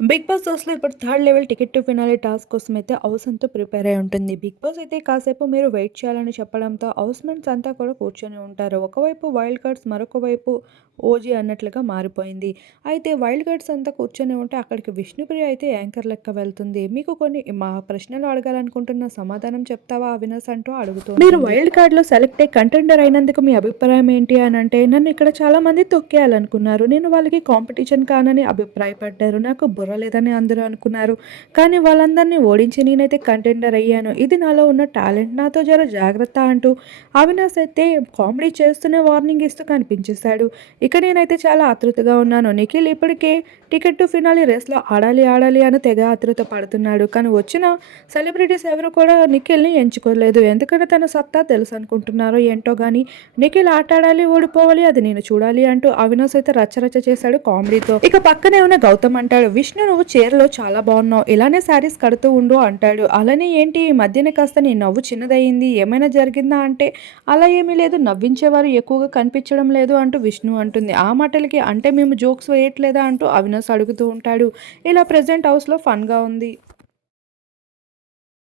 Big boss హౌస్లో ఇప్పుడు third level ticket to finale task కోసం అయితే హౌస్ అంతా ప్రిపేర్ అయి ఉంటుంది. బిగ్ బాస్ అయితే కాసేపు మీరు వెయిట్ చేయాలని చెప్పడంతో హౌస్ మెంట్స్ అంతా కూడా కూర్చొని ఉంటారు. ఒకవైపు వైల్డ్ కార్డ్స్ మరొక వైపు ఓజీ అన్నట్లుగా మారిపోయింది. అయితే వైల్డ్ కార్డ్స్ అంతా కూర్చొని ఉంటే అక్కడికి విష్ణుప్రియ అయితే యాంకర్ లెక్క వెళ్తుంది. మీకు కొన్ని మా ప్రశ్నలు అడగాలనుకుంటున్న సమాధానం చెప్తావా అవినాశ్ అంటూ అడుగుతుంది. మీరు వైల్డ్ కార్డ్లో సెలెక్ట్ అయ్యి కంటెండర్ అయినందుకు మీ అభిప్రాయం ఏంటి అని అంటే నన్ను ఇక్కడ చాలా మంది తొక్కేయాలనుకున్నారు. నేను వాళ్ళకి కాంపిటీషన్ కానని అభిప్రాయపడ్డారు. నాకు బుర్ర లేదని అందరూ అనుకున్నారు. కానీ వాళ్ళందరినీ ఓడించి నేనైతే కంటెండర్ అయ్యాను. ఇది నాలో ఉన్న టాలెంట్ నాతో జర జాగ్రత్త అంటూ అవినాష్ అయితే కామెడీ చేస్తూనే వార్నింగ్ ఇస్తూ కనిపించేశాడు. ఇక నేనైతే చాలా ఆతృతగా ఉన్నాను. నిఖిల్ ఇప్పటికే టికెట్ టు ఫినాలి రేస్లో ఆడాలి ఆడాలి అని తెగ ఆతృత పడుతున్నాడు. కానీ వచ్చిన సెలబ్రిటీస్ ఎవరు కూడా నిఖిల్ని ఎంచుకోలేదు. ఎందుకంటే తన సత్తా తెలుసు అనుకుంటున్నారో ఏంటో కానీ నిఖిల్ ఆట ఆడాలి ఓడిపోవాలి అది నేను చూడాలి అంటూ అవినాశ్ అయితే రచ్చరచ్చ చేశాడు కామెడీతో ఇక పక్కనే ఉన్న గౌతమ్ అంటాడు విష్ణు నువ్వు చీరలో చాలా బాగున్నావు. ఇలానే శారీస్ కడుతూ ఉండు అంటాడు. అలానే ఏంటి? ఈ మధ్యన కాస్త నీ నవ్వు చిన్నదయ్యింది. ఏమైనా జరిగిందా అంటే అలా ఏమీ లేదు. నవ్వించేవారు ఎక్కువగా కనిపించడం లేదు అంటూ విష్ణు అంటుంది. ఆ మాటలకి అంటే మేము జోక్స్ వేయట్లేదా? అంటూ అవినాశ్ అడుగుతూ ఉంటాడు. ఇలా ప్రజెంట్ హౌస్లో ఫన్గా ఉంది.